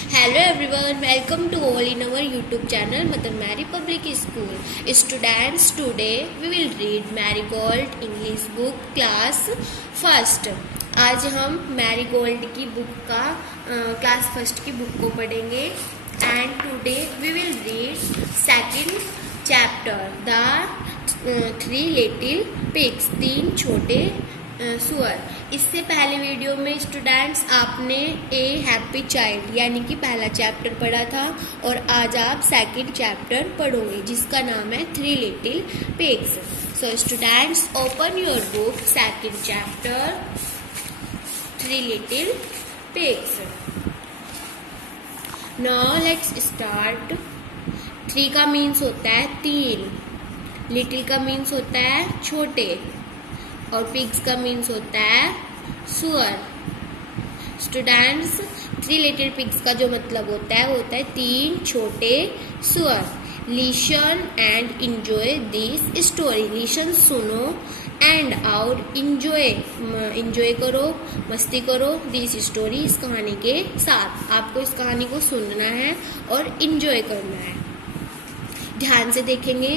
Hello everyone, welcome to all in our YouTube channel Mother Mary Public School. Students, today we will read Marigold English book class first. आज हम marigold की book का class first की book को पढ़ेंगे and today we will read second chapter the three little pigs, तीन छोटे सुअर। इससे पहले वीडियो में स्टूडेंट्स आपने ए हैप्पी चाइल्ड यानी कि पहला चैप्टर पढ़ा था और आज आप सेकंड चैप्टर पढ़ोगे जिसका नाम है three little pigs. So students open your book second chapter three little pigs. Now let's start. Three का मीन्स होता है तीन, लिटिल का मीन्स होता है छोटे और पिग्स का मीन्स होता है सुअर। स्टूडेंट्स थ्री लिटिल पिग्स का जो मतलब होता है वो होता है तीन छोटे सुअर। Listen and enjoy this story, listen सुनो एंड और इंजॉय करो, मस्ती करो दिस स्टोरी, इस कहानी के साथ। आपको इस कहानी को सुनना है और इंजॉय करना है। ध्यान से देखेंगे।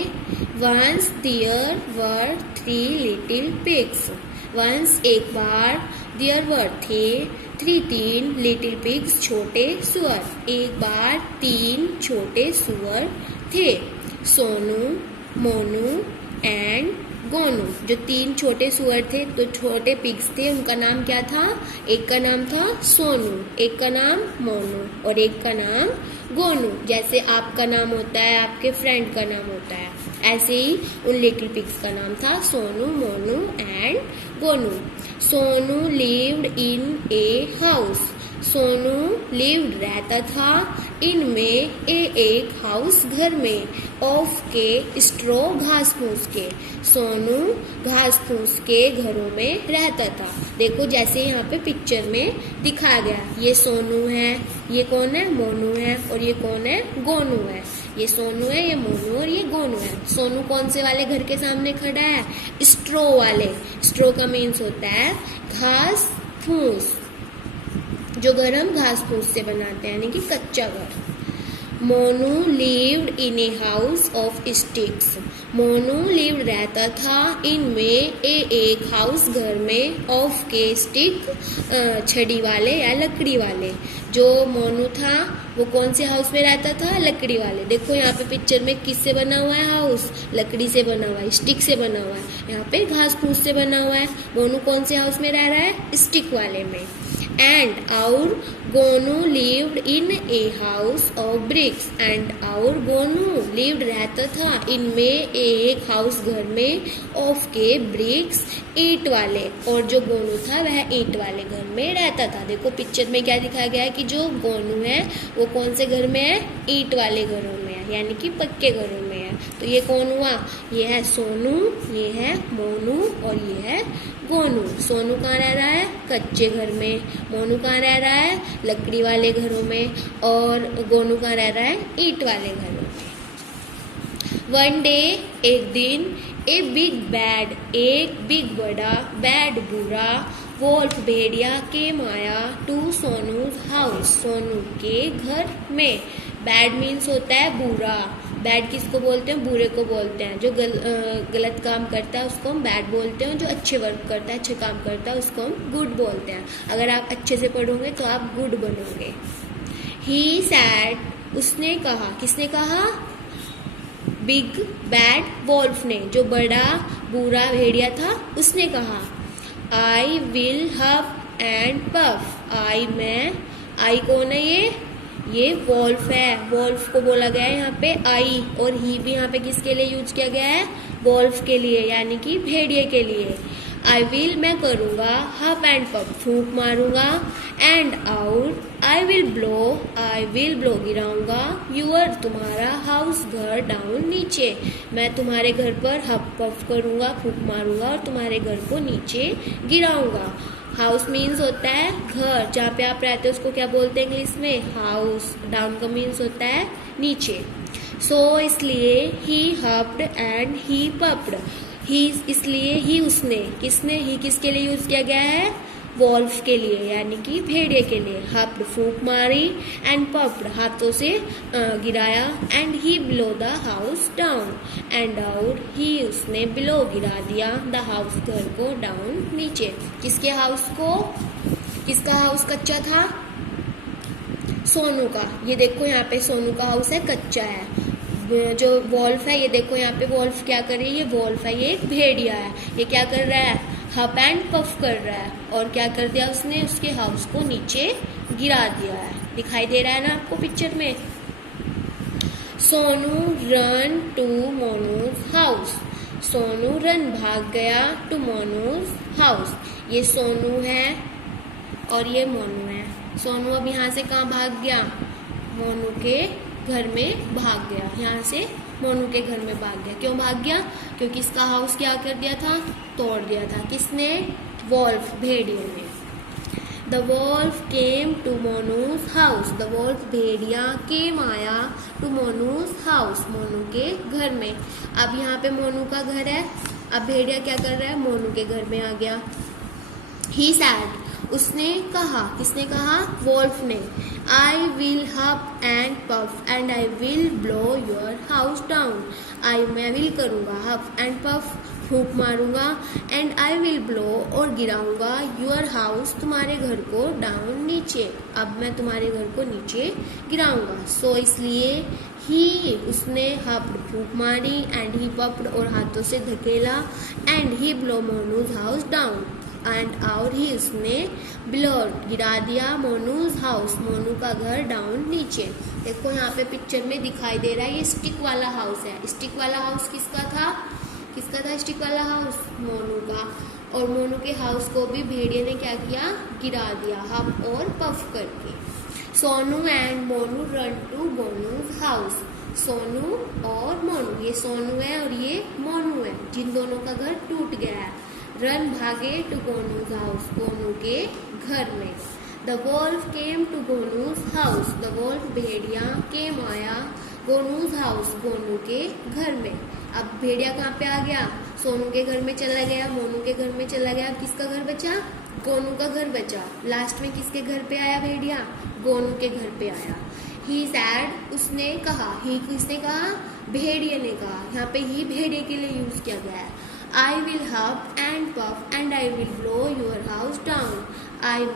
Once there were three little pigs, once एक बार, देयर वर थे, थ्री तीन, लिटिल पिग्स छोटे सुअर, एक बार तीन छोटे सुअर थे। सोनू, मोनू एंड गोनू, जो तीन छोटे सुअर थे तो छोटे पिग्स थे, उनका नाम क्या था? एक का नाम था सोनू, एक का नाम मोनू और एक का नाम गोनू। जैसे आपका नाम होता है, आपके फ्रेंड का नाम होता है, ऐसे ही उन लिटिल पिग्स का नाम था Sonu, Monu and Gonu. Sonu lived in a house, Sonu lived रहता था, इनमें एक हाउस घर में, ऑफ के स्ट्रो घास फूस के, सोनू घास फूस के घरों में रहता था। देखो जैसे यहाँ पे पिक्चर में दिखाया गया, ये सोनू है, ये कौन है? मोनू है और ये कौन है? गोनू है। ये सोनू है, ये मोनू और ये गोनू है। सोनू कौन से वाले घर के सामने खड़ा है? स्ट्रो वाले। स्ट्रो का मीन्स होता है घास फूस, जो घर हम घास फूस से बनाते हैं यानी कि कच्चा घर। Monu lived in a house of sticks, Monu lived रहता था इनमें एक हाउस घर में, ऑफ के स्टिक छड़ी वाले या लकड़ी वाले। जो मोनू था वो कौन से हाउस में रहता था? लकड़ी वाले। देखो यहाँ पे पिक्चर में किससे बना हुआ है हाउस? लकड़ी से बना हुआ है, स्टिक से बना हुआ है। यहाँ पे घास फूस से बना हुआ है। मोनू कौन से हाउस में रह रहा है? स्टिक वाले में। एंड और Gonu lived in a house of BRICS, and और गोनू लिव्ड रहता था इनमें एक हाउस घर में, ऑफ के ब्रिक्स ईंट वाले, और जो गोनू था वह ईंट वाले घर में रहता था। देखो पिक्चर में क्या दिखाया गया है कि जो गोनू है वो कौन से घर में है? ईंट वाले घरों में है यानी कि पक्के घरों में है। तो ये कौन हुआ? ये है सोनू, ये है मोनू और ये है गोनू। सोनू कहाँ रह रहा है? कच्चे घर में। मोनू कहाँ रह रहा है? लकड़ी वाले घरों में। और गोनू कहाँ रह रहा है? ईंट वाले घरों में। वन डे, एक दिन, ए बिग बैड, एक बिग बड़ा, बैड बुरा, वोल्फ भेड़िया केम आया टू सोनूज हाउस, सोनू के घर में। बैड मीन्स होता है बुरा। बैड किसको बोलते हैं? बुरे को बोलते हैं। जो गलत काम करता है उसको हम बैड बोलते हैं, जो अच्छे वर्क करता है, अच्छे काम करता है उसको हम गुड बोलते हैं। अगर आप अच्छे से पढ़ोगे तो आप गुड बनोगे। ही सैड, उसने कहा, किसने कहा? बिग बैड वोल्फ ने, जो बड़ा बुरा भेड़िया था उसने कहा। आई विल हफ एंड पफ, आई मैं, आई कौन है? ये वोल्फ है। वोल्फ को बोला गया है यहाँ पे आई, और ही भी यहाँ पे किसके लिए यूज किया गया है? वोल्फ के लिए यानी कि भेड़िए के लिए। आई विल मैं करूँगा, हफ एंड पफ फूंक मारूंगा, एंड और आई विल ब्लो गिराऊंगा, यूअर तुम्हारा हाउस घर डाउन नीचे, मैं तुम्हारे घर पर हफ पफ करूँगा, फूंक मारूंगा और तुम्हारे घर को नीचे गिराऊंगा। हाउस मीन्स होता है घर, जहाँ पे आप रहते हो उसको क्या बोलते हैं इंग्लिश में? हाउस। डाउन का मीन्स होता है नीचे। सो इसलिए ही हफ्ड एंड ही पप्ड, ही इसलिए ही उसने, किसने? ही किसके लिए यूज किया गया है? वॉल्फ के लिए यानी कि भेड़िए के लिए। हप्ड फूंक मारी एंड पफ्ड हाथों से गिराया and he blew the house down and out he उसने बिलो गिरा दिया द हाउस घर को डाउन नीचे। किसके हाउस को? किसका हाउस कच्चा था? सोनू का। ये देखो यहाँ पे सोनू का हाउस है कच्चा है। जो वॉल्फ है ये देखो यहाँ पे वॉल्फ क्या कर रही है? ये वॉल्फ है, ये एक भेड़िया है। ये क्या कर रहा है? हप एंड पफ कर रहा है। और क्या कर दिया उसने? उसके हाउस को नीचे गिरा दिया है। दिखाई दे रहा है ना आपको पिक्चर में? Sonu ran to Monu's house. Sonu ran भाग गया टू मोनूज हाउस। ये सोनू है और ये मोनू है। सोनू अब यहाँ से कहाँ भाग गया? मोनू के घर में भाग गया। यहाँ से मोनू के घर में भाग गया। क्यों भाग गया? क्योंकि इसका हाउस क्या कर दिया था? तोड़ दिया था। किसने? वॉल्फ, भेड़िए ने। The wolf came to Monu's house. The wolf भेड़िया केम आया टू मोनूज हाउस, मोनू के घर में। अब यहाँ पे मोनू का घर है। अब भेड़िया क्या कर रहा है? मोनू के घर में आ गया। ही सैड, उसने कहा। किसने कहा? वॉल्फ ने। आई विल हप and puff and I will blow your house down. मैं विल करूँगा, हप एंड पफ फूंक मारूंगा, एंड आई विल ब्लो और गिराऊंगा योर हाउस तुम्हारे घर को डाउन नीचे। अब मैं तुम्हारे घर को नीचे गिराऊंगा। सो इसलिए ही उसने हप्ड फूंक मारी एंड ही पफ्ड और हाथों से धकेला and he blow Monu's house down and और ही उसने ब्लोड गिरा दिया मोनूज हाउस, मोनू का घर डाउन नीचे। देखो यहाँ पे पिक्चर में दिखाई दे रहा है ये स्टिक वाला हाउस है। स्टिक वाला हाउस किसका था? किसका था स्टिक वाला हाउस? मोनू का। और मोनू के हाउस को भी भेड़िए ने क्या किया? गिरा दिया, हप और पफ करके। Sonu and Monu ran to Monu's house. Sonu और मोनू, ये सोनू है और ये मोनू है, जिन दोनों का घर टूट गया है। रन भागे टू गोनूज हाउस, गोनू के घर में। The wolf came to Gonu's house. The wolf भेड़िया केम आया गोनूज हाउस, गोनू के घर में। अब भेड़िया कहाँ पे आ गया? सोनू के घर में चला गया, मोनू के घर में चला गया। अब किसका घर बचा? गोनू का घर बचा। लास्ट में किसके घर पे आया भेड़िया? गोनू के घर पे आया। ही सैड, उसने कहा। ही किसने कहा? भेड़िए ने कहा। यहाँ पे ही भेड़िए के लिए यूज किया गया है। I will huff and puff and I will blow your house down.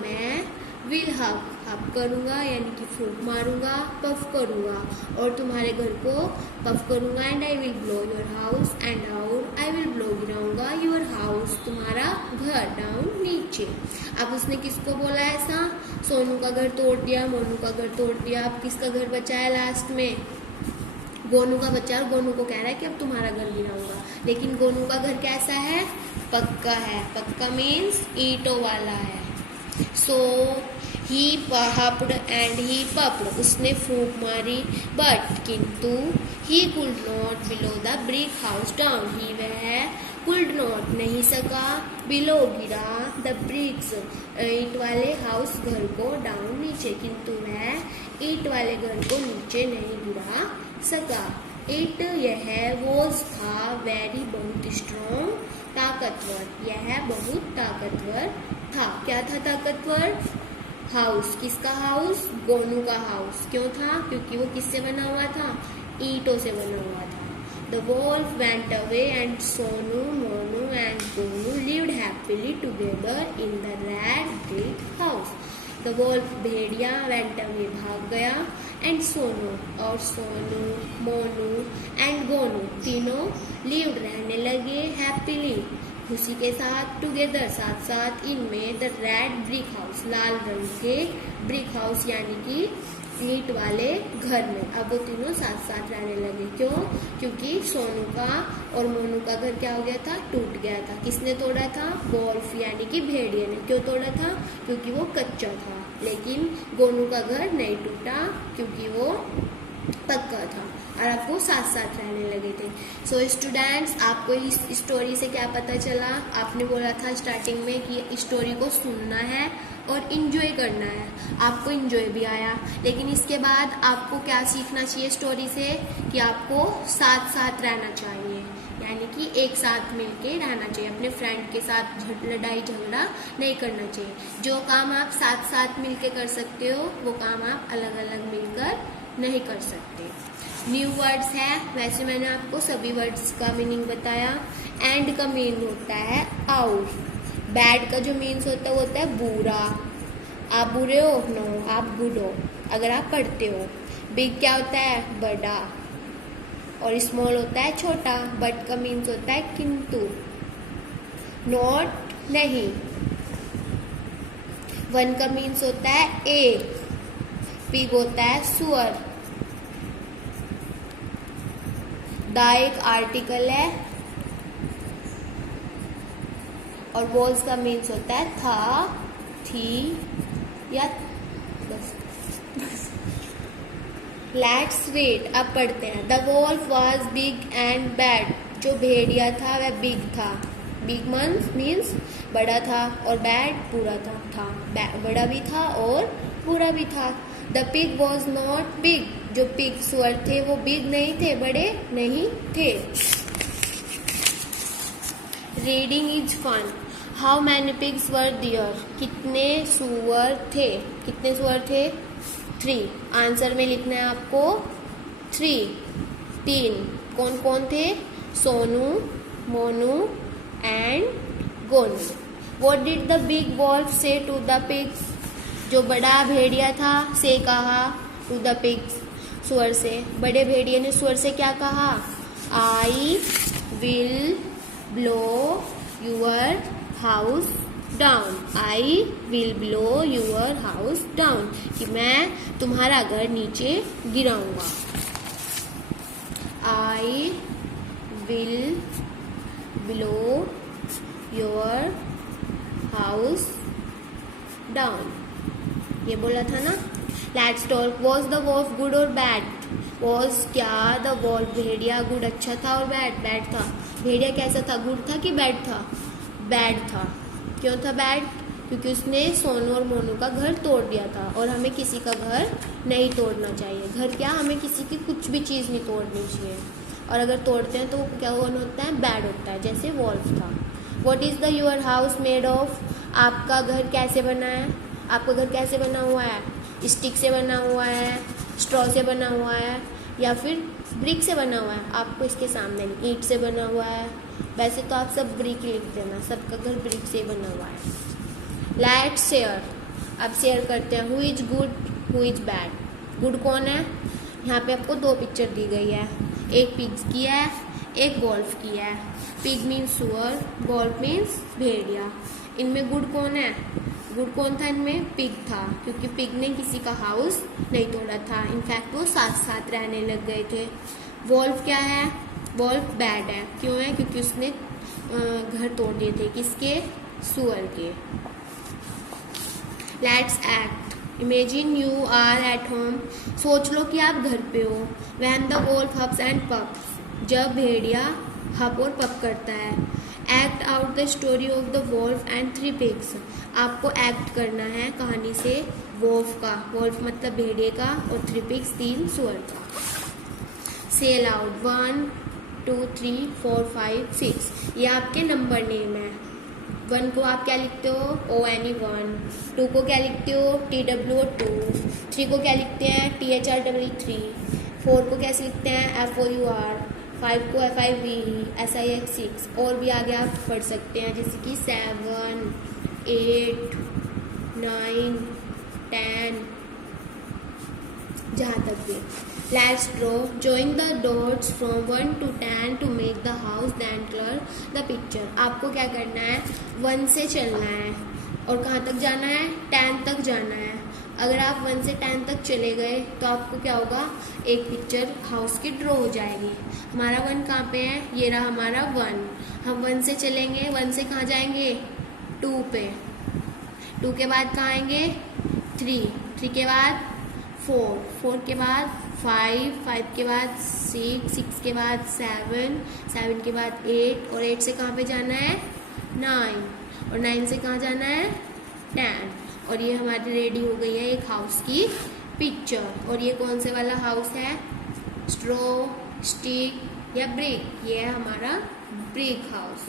मैं will huff करूँगा यानी कि फूंक मारूंगा, puff करूँगा और तुम्हारे घर को puff करूँगा and I will blow your house and out I will blow गिराऊंगा your house तुम्हारा घर down नीचे। अब उसने किसको बोला ऐसा? सोनू का घर तोड़ दिया, मोनू का घर तोड़ दिया। अब किसका घर बचा है लास्ट में? गोनू का बच्चा। और गोनू को कह रहा है कि अब तुम्हारा घर गिराऊंगा। लेकिन गोनू का घर कैसा है? पक्का है। पक्का मीन्स ईंटों वाला है। सो ही हप्ड एंड ही पफ्ड, उसने फूंक मारी बट किंतु he could not blow the brick house down. He वह कुड नॉट नहीं सका बिलो गिरा द ब्रिक्स ईंट वाले हाउस घर को डाउन नीचे, किंतु वह ईंट वाले घर को नीचे नहीं गिरा सका। इट यह वॉज था वेरी बहुत स्ट्रॉन्ग ताकतवर, यह बहुत ताकतवर था। क्या था ताकतवर? हाउस। किसका हाउस? गोनू का हाउस। क्यों था? क्योंकि वो किससे बना हुआ था? ईंटों से बना हुआ था। The wolf went away and Sonu, Monu and Gonu lived happily together in the red brick house. The wolf Bhediya went away भाग गया and Sonu और सोनू, मोनू and गोनू तीनों lived रहने लगे happily खुशी के साथ together साथ साथ इनमें the red brick house लाल रंग के brick house यानी कि ईंट वाले घर में। अब वो तीनों साथ साथ रहने लगे। क्यों? क्योंकि सोनू का और मोनू का घर क्या हो गया था? टूट गया था। किसने तोड़ा था? वॉल्फ यानी कि भेड़िए ने। क्यों तोड़ा था? क्योंकि वो कच्चा था। लेकिन गोनू का घर नहीं टूटा क्योंकि वो पक्का था और अब वो साथ साथ रहने लगे थे। सो स्टूडेंट्स, आपको इस स्टोरी से क्या पता चला? आपने बोला था स्टार्टिंग में कि स्टोरी को सुनना है और इन्जॉय करना है। आपको इन्जॉय भी आया, लेकिन इसके बाद आपको क्या सीखना चाहिए स्टोरी से? कि आपको साथ साथ रहना चाहिए, यानी कि एक साथ मिलके रहना चाहिए, अपने फ्रेंड के साथ लड़ाई झगड़ा नहीं करना चाहिए। जो काम आप साथ साथ मिलके कर सकते हो वो काम आप अलग अलग मिलकर नहीं कर सकते। न्यू वर्ड्स है, वैसे मैंने आपको सभी वर्ड्स का मीनिंग बताया। एंड का मीन होता है आउट। बैड का जो मीन्स होता है वो होता है बुरा। आप बुरे हो? नो, आप गुड हो अगर आप पढ़ते हो। बिग क्या होता है? बड़ा। और स्मॉल होता है छोटा। बट का मीन्स होता है किंतु। नॉट नहीं। वन का मीन्स होता है एक। पिग होता है सुअर। द एक आर्टिकल है। और वॉल्स का मीन्स होता है था, थी या बस। लेट्स रीड, अब पढ़ते हैं। The wolf was big and bad. जो भेड़िया था वह बिग था। बिग मीन्स बड़ा था और बैड बुरा था। बड़ा भी था और बुरा भी था। The pig was not big. जो पिग सुअर थे वो बिग नहीं थे, बड़े नहीं थे। Reading is fun. How many pigs were there? कितने सुअर थे? कितने सुअर थे? 3। आंसर में लिखना है आपको 3, 3। कौन कौन थे? Sonu, Monu and Gonu. What did the big wolf say to the pigs? जो बड़ा भेड़िया था से कहा to the pigs, सुअर से। बड़े भेड़िए ने सुअर से क्या कहा? I will blow your house down. I will blow your house down. कि मैं तुम्हारा घर नीचे गिराऊंगा। I will blow your house down. ये बोला था ना। Let's talk. Was the wolf good or bad? Was क्या the wolf भेड़िया गुड अच्छा था और बैड था? भेड़िया कैसा था? गुड था कि बैड था? बैड था। क्यों था बैड? क्योंकि उसने सोनू और मोनू का घर तोड़ दिया था और हमें किसी का घर नहीं तोड़ना चाहिए। घर क्या, हमें किसी की कुछ भी चीज़ नहीं तोड़नी चाहिए। और अगर तोड़ते हैं तो क्या होता है? बैड होता है, जैसे वॉल्फ था। What is the your house made of? आपका घर कैसे बना है? आपका घर कैसे बना हुआ है? स्टिक से बना हुआ है, स्ट्रॉ से बना हुआ है या फिर ब्रिक से बना हुआ है? आपको इसके सामने ईंट से बना हुआ है। वैसे तो आप सब ब्रिक लिख देना, सबका घर ब्रिक से बना हुआ है। लेट्स शेयर, अब शेयर करते हैं। Who is good, who is bad? Good कौन है? यहाँ पे आपको 2 पिक्चर दी गई है, एक पिग्स की है, एक वॉल्फ की है। पिग मीन्स सुअर, वॉल्फ मीन्स भेड़िया। इनमें गुड कौन है? गुड कौन था इनमें? पिग था, क्योंकि पिग ने किसी का हाउस नहीं तोड़ा था। इनफैक्ट वो साथ साथ रहने लग गए थे। वॉल्फ क्या है? वॉल्फ बैड है। क्यों है? क्योंकि उसने घर तोड़ दिए थे। किसके? सुअर के। Let's act. Imagine you are at home. सोच लो कि आप घर पे हो। When the wolf huffs and puffs. जब भेड़िया हप और पप करता है। Act out the story of the wolf and 3 pigs. आपको एक्ट करना है कहानी से वॉल्फ का, वॉल्फ मतलब भेड़िए का, और 3 पिग्स 3 सुअर का। से अलाउड 1 2 3 4 5 6। ये आपके नंबर नेम है। 1 को आप क्या लिखते हो? ONE1। 2 को क्या लिखते हो? TWO2। 3 को क्या लिखते हैं? THREE3। 4 को कैसे लिखते हैं? FOUR। 5 को FIVE6। और भी आगे आप पढ़ सकते हैं, जैसे कि 7 8 9 10, जहाँ तक भी। Let's draw. Join the dots from 1 to 10 to make the house, then colour the picture. आपको क्या करना है? 1 से चलना है और कहाँ तक जाना है? 10 तक जाना है। अगर आप 1 से 10 तक चले गए तो आपको क्या होगा? एक पिक्चर हाउस की ड्रॉ हो जाएगी। हमारा 1 कहाँ पे है? ये रहा हमारा 1। हम 1 से चलेंगे, 1 से कहाँ जाएंगे? 2 पे। 2 के बाद कहाँ आएंगे? 3। 3 के बाद 4। 4 के बाद 5। 5 के बाद 6। 6 के बाद 7। 7 के बाद 8। और 8 से कहाँ पे जाना है? 9। और 9 से कहाँ जाना है? 10। और ये हमारी रेडी हो गई है एक हाउस की पिक्चर। और ये कौन से वाला हाउस है? स्ट्रॉ, स्टिक, या ब्रिक, ये है हमारा brick house.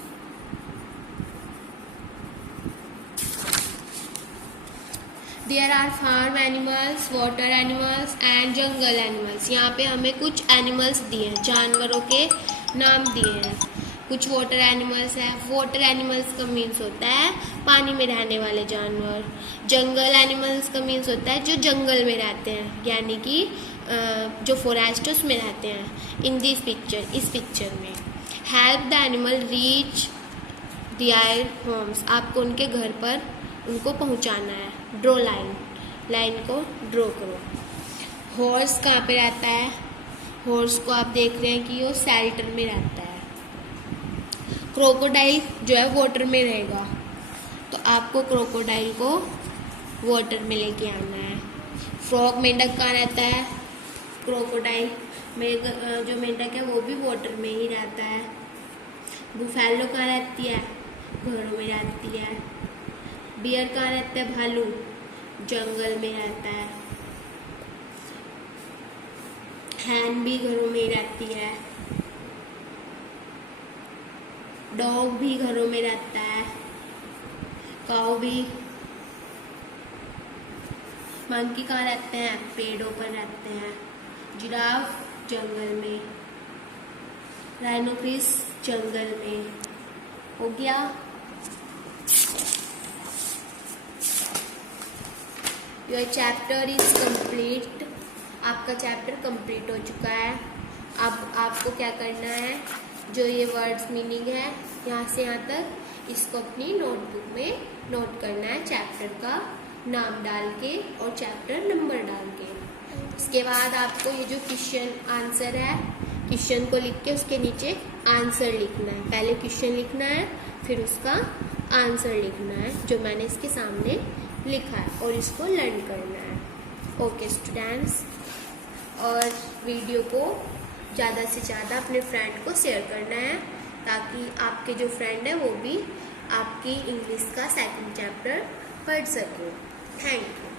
There are farm animals, water animals and jungle animals. यहाँ पे हमें कुछ एनिमल्स दिए हैं, जानवरों के नाम दिए हैं। कुछ वाटर एनिमल्स है। वाटर एनिमल्स का मीन्स होता है पानी में रहने वाले जानवर। जंगल एनिमल्स का मीन्स होता है जो जंगल में रहते हैं, यानी कि जो फॉरेस्ट में रहते हैं। इन दिस पिक्चर, इस पिक्चर में help the animal reach their homes, आपको उनके घर पर उनको पहुंचाना है। ड्रॉ लाइन, लाइन को ड्रॉ करो। हॉर्स कहाँ पे रहता है? हॉर्स को आप देख रहे हैं कि वो शेल्टर में रहता है। क्रोकोडाइल जो है वाटर में रहेगा, तो आपको क्रोकोडाइल को वाटर में लेके आना है। फ्रॉग, मेंढक कहाँ रहता है? क्रोकोडाइल में जो मेंढक है वो भी वाटर में ही रहता है। बुफैलो कहाँ रहती है? घरों में रहती है। बियर कहाँ रहता है? भालू जंगल में रहता है। हैन भी घरों में रहती है। डॉग भी घरों में रहता है। काऊ भी। मंकी कहाँ रहते हैं? पेड़ों पर रहते हैं। जिराफ जंगल में। राइनोक्रिस जंगल में। हो गया। योर चैप्टर इज कंप्लीट, आपका चैप्टर कंप्लीट हो चुका है। अब आपको क्या करना है, जो ये वर्ड्स मीनिंग है यहाँ से यहाँ तक, इसको अपनी नोटबुक में नोट करना है, चैप्टर का नाम डाल के और चैप्टर नंबर डाल के। इसके बाद आपको ये जो क्वेश्चन आंसर है, क्वेश्चन को लिख के उसके नीचे आंसर लिखना है। पहले क्वेश्चन लिखना है, फिर उसका आंसर लिखना है जो मैंने इसके सामने लिखा है, और इसको लर्न करना है। ओके स्टूडेंट्स, और वीडियो को ज़्यादा से ज़्यादा अपने फ्रेंड को शेयर करना है, ताकि आपके जो फ्रेंड है वो भी आपकी इंग्लिश का सेकंड चैप्टर पढ़ सके। Thank you.